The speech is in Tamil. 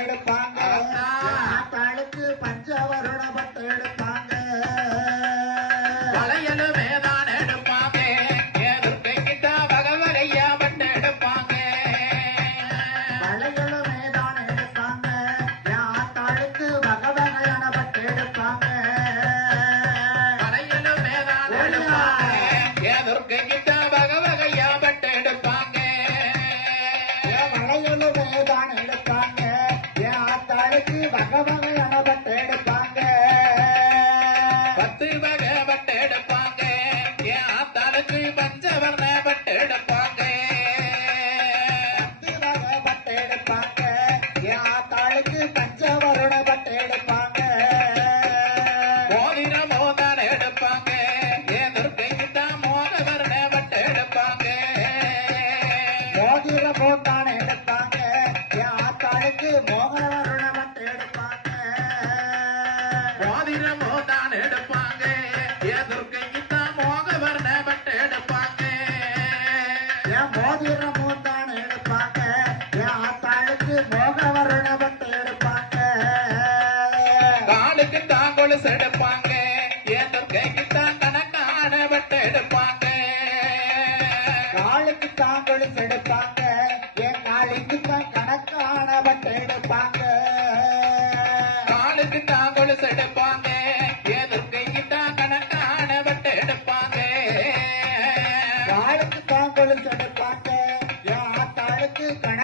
எடுப்பாங்க தாளுக்கு பஞ்சவருண பட்டு எடுப்பாங்க வளையலுமே தான் எடுப்பாங்க எதிர்க்கு கிட்ட பகவரையா பட்டு எடுப்பாங்க வளையலுமே தான் எடுப்பாங்க தாளுக்கு பகவரையான பட்டு எடுப்பாங்க வளையலுமே தான் எடுப்பாங்க எதிர்க்கு கிட்ட பகவரையா பட்டு எடுப்பாங்க வளையலுமே தான் எடுப்பாங்க தாளுக்கு பகவரையான பட்டு எடுப்பாங்க 10 வகை பட்டு எடுப்பாங்க என் ஆத்தாளுக்கு பஞ்சவர்ண பட்டு எடுப்பாங்க பட்டு எடுப்பாங்க தாளுக்கு பஞ்சவருண பட்டு எடுப்பாங்க மோதிரமோ தான் எடுப்பாங்க எதிர்க்கு மோகவர்ண பட்டு எடுப்பாங்க மோதிரமோ தான் எடுப்பாங்க தாளுக்கு மோகவருண பட்டு எடுப்பாங்க மோதிரமோ தான் எடுப்பாங்க எதிர்க்கு மோகவர்ண பட்டு எடுப்பாங்க மோதிரமோ தான் எடுப்பாங்க தாளுக்கு மோகவருண பட்டு எடுப்பாங்க காலுக்கு தான் கொலுசு எடுப்பாங்க எதிர்க்கு கணக்கான பட்டு எடுப்பாங்க காலுக்கு தான் கொலுசு எடுப்பாங்க காலுக்கு தான் கணக்கான பட்டு எடுப்பாங்க காலுக்கு தான் கொலுசு எடுப்பாங்க